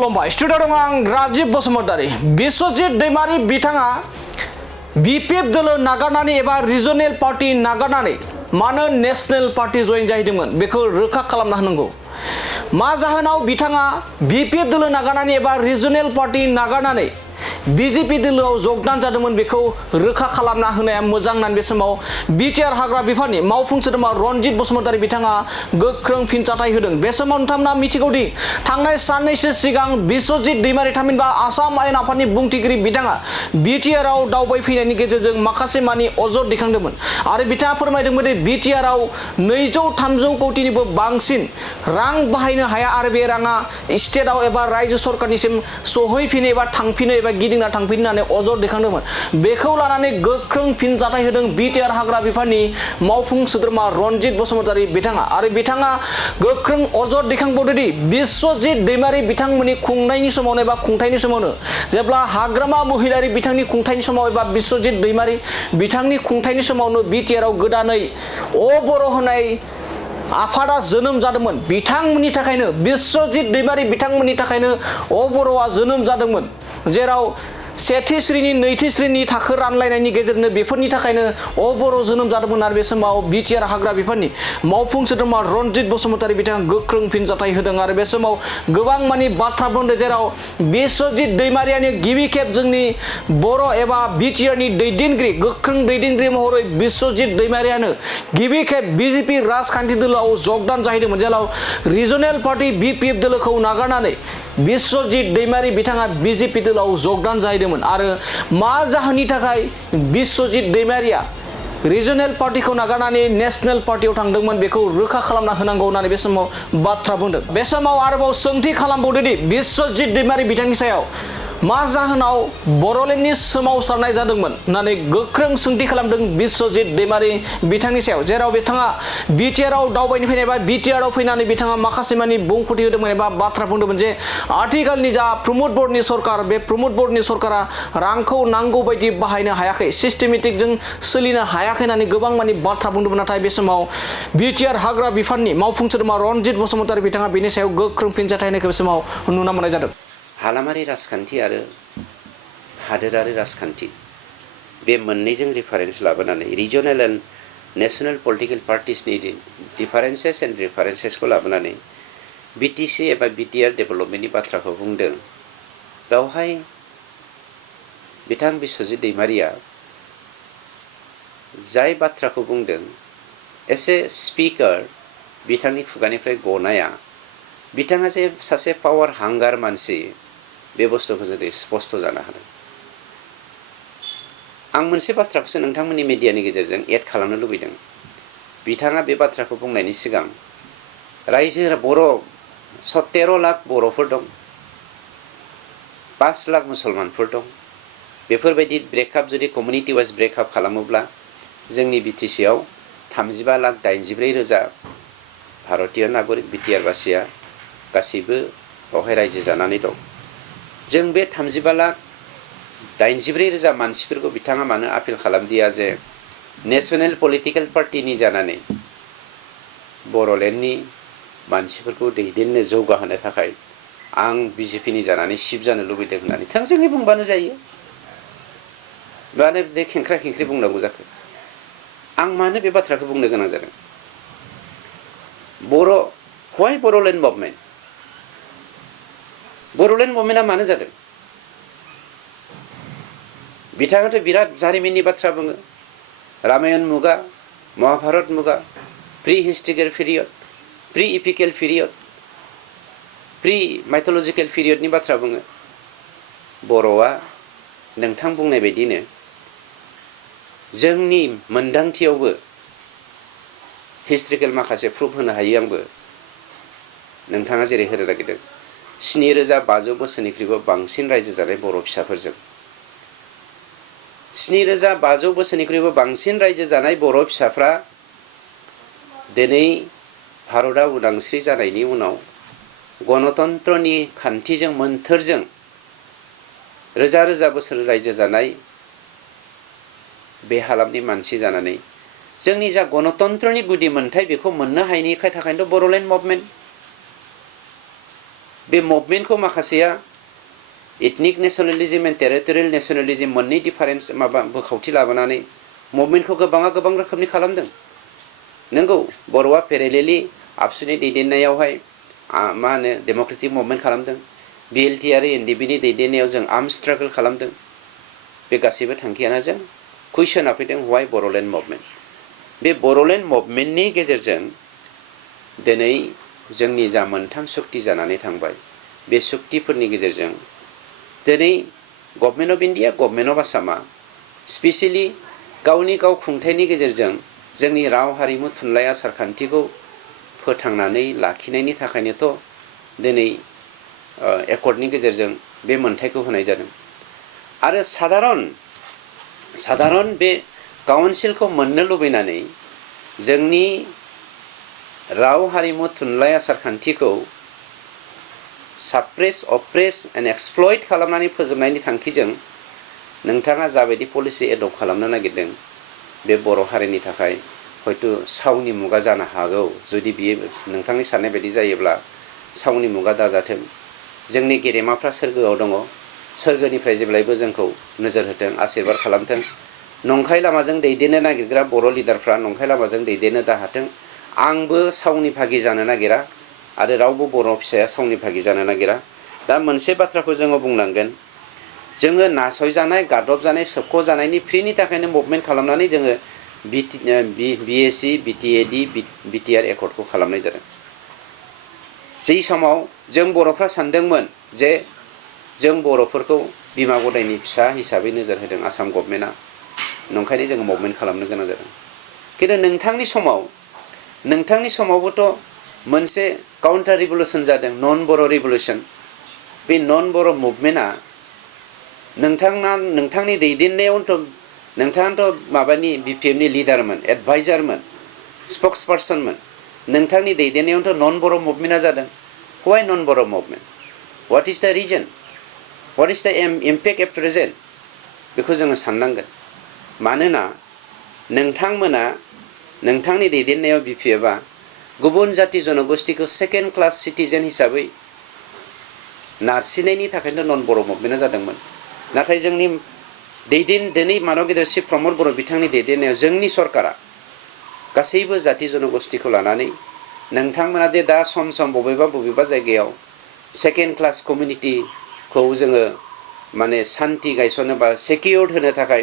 खुलुमबाय स्टुडिअ दं आं राजीब बसुमतारी बिश्वजित दैमारी बिथाङा बिपिएफ दोलो नागारनानै एबा रिजनेल पार्टी नागारनानै मानो नेशनेल पार्टी जयन जाहैदोंमोन बेखौ रोखा खालामना होनांगौ मा जाहोनाव बिथाङा बिपिएफ दोलो नागारनानै एबा रिजनेल पार्टी नागारनानै बीजेपी दोलोआव जगदान जादोंमोन बेखौ रोखा खालामना होनाया मोजां होननानै बे समाव बिटिआर हाग्रा बिफाननि मावफुं सोद्रोमा रनजित बसुमतारी बिथाङा गोख्रों फिनजाथाय होदों बे समाव नोंथांमोना मिथिगौदि थांनाय साननैसो सिगां बिश्वजित दैमारी थामहिनबा आसाम आयेन आफादनि बुंथिगिरि बिथाङा बिटिआरआव दावबायफैनायनि गेजेरजों माखासे मानि अजद दैखांदोंमोन आरो बिथाङा फोरमायदोंमोन दि बिटिआरआव 200-300 कोटिनिबो बांसिन रां बाहायनो हाया आरो बे राङा स्टेटआव एबा रायजो सरकारनिसिम सहैफिनो एबा थांफिनो एबा गिदिंना थांफिनो होननानै अजद दैखांदोंमोन बेखौ लानानै गोख्रों फिनजाथाय होदों बिटिआर हाग्रा बिफाननि मावफुं सोद्रोमा रनजित बसुमतारी बिथाङा आरो बिथाङा गोख्रों अजद दैखांबावदोंदि बिश्वजित दैमारी बिथांमोननि खुंनायनि समावनो एबा खुंथायनि समावनो जेब्ला हाग्रामा महिलारि बिथांनि खुंथायनि समाव एबा बिश्वजित दैमारी बिथांनि खुंथायनि समावनो बिटिआरआव गोदानै बर' होनाय आफादा जोनोम जादोंमोन बिथांमोननि थाखायनो बिश्वजित दैमारी बिथांमोननि थाखायनो बर'आ जोनोम जादोंमोन जेराव सेथि श्रेणी नैथि श्रेणी थाखो रानलायनायनि गेजेरजों बेफोरनि थाखायनो बर' जोनोम जादोंमोन आरो बे समाव बिटिआर हाग्रा बिफाननि मावफुं सोद्रोमा रनजित बसुमतारी बिथाङा गोख्रों फिनजाथाय होदों आरो बे समाव गोबां मानि बाथ्रा बुंदों जेराव बिश्वजित दैमारियानो गिबि खेब जोंनि बर' एबा बिटिआरनि दैदेनगिरि गोख्रों दैदेनगिरि महरै बिश्वजित दैमारियानो गिबि खेब बिजेपि राजखान्थि दोलोआव जगदान जाहैदोंमोन जेराव रिजनेल पार्टी बिपिएफ दोलोखौ नागारनानै बिश्वजित दैमारी बिथाङा बिजेपि दोलोआव जगदान जाहैदोंमोन आरो मा जाहोननि थाखाय बिश्वजित दैमारिया रिजनेल पार्टीखौ नागारनानै नेशनेल पार्टीआव थांदोंमोन बेखौ रोखा खालामना होनांगौ होननानै बे समाव बाथ्रा बुंदों बे समाव आरोबाव सोंथि खालामबावदोंदि बिश्वजित दैमारी बिथांनि सायाव मा जाहोनाव बर'लेण्डनि सोमावसारनाय जादोंमोन होननानै गोख्रों सोंथि खालामदों बिश्वजित दैमारी बिथांनि सायाव जेराव बिथाङा बिटिआरआव दावबायनो फैनाय एबा बिटिआरआव फैनानै बिथाङा माखासे मानि बुंफोरथि होदोंमोन एबा बाथ्रा बुंदोंमोन जे आथिखालनि जा प्रमोद बर्डनि सरकार बे प्रमोद बर्डनि सरकारा रांखौ नांगौ बायदि बाहायनो हायाखै सिस्टेमेटिकजों सोलिनो हायाखै होननानै गोबां मानि बाथ्रा बुंदोंमोन नाथाय बे समाव बिटिआर हाग्रा बिफाननि मावफुं सोद्रोमा रनजित बसुमतारी बिथाङा बेनि सायाव गोख्रों फिनजाथाय होनायखौ बे समाव नुनो मोननाय जादों हालामारि राजखान्थि आरो हादोरारि राजखान्थि बे मोननैजों रिफारेन्स लाबोनानै रिजनेल एन्ड नेशनेल पलिटिकल पार्टिसनि डिफारेन्सेस एन्ड रिफारेन्सेसखौ लाबोनानै बिटिसि एबा बिटिआर डेभेलपमेन्टनि बाथ्राखौ बुंदों बेवहाय बिथां बिश्वजित दैमारिया जाय बाथ्राखौ बुंदों एसे स्पिकार बिथांनि खुगानिफ्राय गनाया बिथाङा जे सासे पावार हांगार मानसि बे बुस्थुखौ जुदि स्पष्ट जानो हादों आं मोनसे बाथ्राखौसो नोंथांमोननि मिडियानि गेजेरजों एड खालामनो लुबैदों बिथाङा बे बाथ्राखौ बुंनायनि सिगां रायजो बर' 17 लाख बर'फोर दं 5 लाख मुसलमानफोर दं बेफोरबायदि ब्रेकआप जुदि कमिउनिटि वाइज ब्रेकआप खालामोब्ला जोंनि बिटिसिआव 35,84,000 भारतीय नागरिक बिटिआर बासिया गासैबो बावहाय रायजो जानानै दं जों बे 35,84,000 मानसिफोरखौ बिथाङा मानो आपिल खालामदिया जे नेशनेल पलिटिकल पार्टीनि जानानै बर'लेण्डनि मानसिफोरखौ दैदेननो जौगाहोनो थाखाय आं बिजेपिनि जानानै सिफ जानो लुबैदों होननानै थोंजोङै बुंबानो जायो मानो बे खेंख्रा खेंख्रि बुंनांगौ जाखो आं मानो बे बाथ्राखौ बुंनो गोनां जादों व्हाई बर'लेण्ड मुभमेन्ट बर'लेण्ड मुभमेन्टआ मानो जादों बिथाङाथ' बिराद जारिमिननि बाथ्रा बुङो रामायण मुगा महाभारत मुगा pre historical period pre epical period pre mythological पिरियडनि बाथ्रा बुङो बर'आ नोंथां बुंनाय बायदिनो जोंनि मोनदांथियावबो हिस्टरिकेल माखासे प्रुफ होनो हायो आंबो नोंथाङा जेरै होनो नागिरदों 7,500 बोसोरनिख्रुइबो बांसिन रायजो जानाय बर' फिसाफोरजों 7,500 बोसोरनिख्रुइबो बांसिन रायजो जानाय बर' फिसाफ्रा दिनै भारतआ उदांस्रि जानायनि उनाव गणतन्त्रनि खान्थिजों मोन्थोरजों रोजा रोजा बोसोर रायजो जानाय बे हालामनि मानसि जानानै जोंनि जा गणतन्त्रनि गुदि मोनथाय बेखौ मोननो हायैनि थाखायनोथ' बर'लेण्ड मुभमेन्ट बे मुभमेन्टखौ माखासेया एथनिक नेसनेलिज्म एन्ड टेरिटरियेल नेसनेलिज्म मोननै डिफारेन्स माबा बोखावथि लाबोनानै मुभमेन्टखौ गोबां रोखोमनि खालामदों। नंगौ बर'आ पेरेलेलि आबसुनि दैदेननायावहाय मा होनो डेम'क्रेटिक मुभमेन्ट खालामदों। BLT आरो NDBनि दैदेननायाव जों आर्म स्ट्रागल खालामदों। बे गासैबो थांखियानो जों कुइसना फैदों वाइ बर'लेण्ड मुभमेन्ट। बे बर'लेण्ड मुभमेन्टनि गेजेरजों दिनै जोंनि जा मोनथाम सुक्ति जानानै थांबाय बे सुक्तिफोरनि गेजेरजों दिनै government of India government of आसामा स्पेसियेलि गावनि गाव खुंथायनि गेजेरजों जोंनि राव हारिमु थुनलाइ आसार खान्थिखौ फोथांनानै लाखिनायनि थाखायनोथ' दिनै एकर्डनि गेजेरजों बे मोनथायखौ होनाय जादों। आरो साधारन बे काउन्सिलखौ मोननो लुबैनानै जोंनि राव हारिमु थुनलाइ आसार खान्थिखौ साप्रेस अप्रेस एन्ड एक्सप्लइट खालामनानै फोजोबनायनि थांखिजों नोंथाङा जाबायदि पलिसि एडप्ट खालामनो नागिरदों बे बर' हारिनि थाखाय हयथ' सावनि मुगा जानो हागौ। जुदि बियो नोंथांनि साननाय बायदि जायोब्ला सावनि मुगा दाजाथों। जोंनि गेदेमाफ्रा सोरगोआव दङ, सोरगोनिफ्राय जेब्लायबो जोंखौ नोजोर होथों, आशीर्बाद खालामथों। नंखाय लामाजों दैदेननो नागिरग्रा बर' लिडारफ्रा नंखाय लामाजों दैदेननो दाहाथों। आंबो सावनि भागि जानो नागिरा आरो रावबो बर' फिसाया सावनि भागि जानो नागिरा। दा मोनसे बाथ्राखौ जोङो बुंनांगोन, जोङो नासयजानाय, गादबजानाय, सोबख'जानायनि फ्रिनि थाखायनो मुभमेन्ट खालामनानै जोङो BAC, BTAD, BTR एकर्डखौ खालामनाय जादों। जै समाव जों बर'फ्रा सानदोंमोन जे जों बर'फोरखौ बिमा गदायनि फिसा हिसाबै नोजोर होदों आसाम गभर्नमेन्टआ, नंखायनो जोङो मुभमेन्ट खालामनो गोनां जादों। खिन्थु नोंथांनि समावबोथ' मोनसे काउन्टार रिभलुसन जादों, नन बर' रिभलुसन। बे नन बर' मुभमेन्टआ नोंथांनि दैदेननायावथ' नोंथाङाथ' माबानि BPFनि लिडारमोन, एडभाइजारमोन, स्पक्स पार्सनमोन। नोंथांनि दैदेननायावथ' नन बर' मुभमेन्टआ जादों। वाइ नन बर' movement? What is the reason? What is द इम्पेक्ट एट प्रेजेन्ट? बेखौ जोङो साननांगोन। मानोना नोंथांमोना नोंथांनि दैदेननायाव BPFआ गुबुन जाति जनगोष्ठीखौ सेकेन्ड क्लास सिटिजेन हिसाबै नारसिननायनि थाखायनो नन बर' मुभमेन्टआ जादोंमोन। नाथाय जोंनि दिनै मानव गेदेर शिव प्रमद बर' बिथांनि दैदेननायाव जोंनि सरकारा गासैबो जाति जनगोष्ठीखौ लानानै नोंथांमोना दे दा सम बबेबा जायगायाव सेकेन्ड क्लास कमिउनिटिखौ जोङो माने सान्ति गायसननो बा सेकिउर्ड होनो थाखाय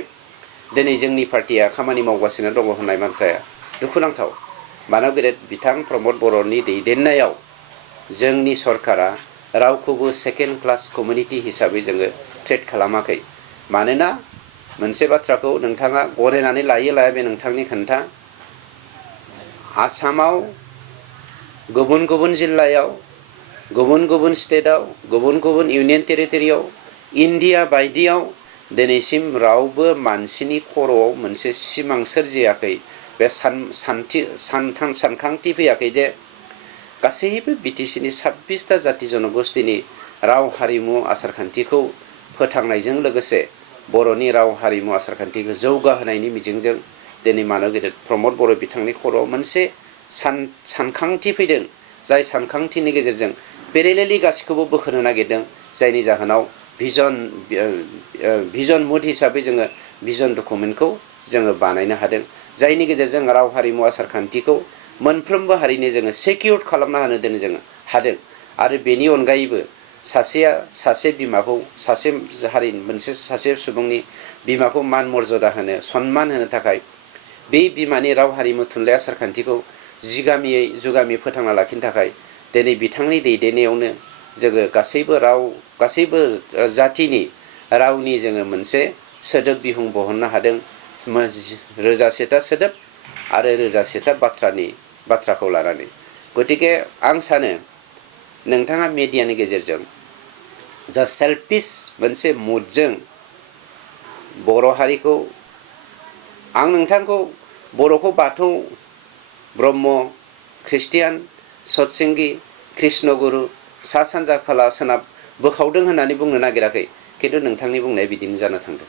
दिनै जोंनि पार्टिया खामानि मावगासिनो दङ होननाय बाथ्राया दुखुनांथाव। मानव गेदेर बिथां प्रमद बर'नि दैदेननायाव जोंनि सरकारा रावखौबो सेकेन्ड क्लास कमिउनिटि हिसाबै जोङो ट्रिट खालामाखै। मानोना मोनसे बाथ्राखौ नोंथाङा गनायनानै लाया बे नोंथांनि खोन्था। आसामाव गुबुन गुबुन जिल्लायाव, गुबुन गुबुन स्टेटआव, गुबुन गुबुन इउनियन टेरिटरियाव, इन्डिया बायदियाव दिनैसिम रावबो मानसिनि खर'आव मोनसे सिमां सोरजियाखै, बे सानखांथि फैयाखै जे गासैबो BTCनि 26टा जाति जनगोष्ठीनि राव हारिमु आसारखान्थिखौ फोथांनायजों लोगोसे बर'नि राव हारिमु आसारखान्थिखौ जौगाहोनायनि मिजिंजों दिनै मानव गेदेर प्रमद बर' बिथांनि खर'आव मोनसे सानखांथि फैदों। जाय सानखांथिनि गेजेरजों पेरेलेलि गासैखौबो बोखोनो नागिरदों, जायनि जाहोनाव भिजन मुड हिसाबै जोङो भिजन डकुमेन्टखौ जोङो बानायनो हादों। जायनि गेजेरजों राव हारिमु आसारखान्थिखौ मोनफ्रोमबो हारिनि जोङो सेकिउर्ड खालामना होनो दिनै जोङो हादों। आरो बेनि अनगायैबो सासे बिमाखौ, सासे सुबुंनि बिमाखौ मान मर्यादा होनो, सन्मान होनो थाखाय बे बिमानि राव हारिमु थुनलाइ आसारखान्थिखौ जुगामि फोथांना लाखिनो थाखाय दिनै बिथांनि दैदेननायावनो जोङो गासैबो जातिनि रावनि जोङो मोनसे सोदोब बिहुं बहननो हादों। 1000टा सोदोब आरो 1000टा बाथ्राखौ लानानै। गतिके आं सानो नोंथाङा मेडियानि गेजेरजों जा सेल्फिश मोनसे मुडजों बर' हारिखौ, आं नोंथांखौ बर'खौ बाथौ, ब्रह्म, ख्रिस्टियान, सतसंगी, कृष्णगुरु, सा सानजा खोला सोनाब बोखावदों होननानै बुंनो नागिराखै। खिन्थु नोंथांनि बुंनाया बिदिनो जानो थांदों।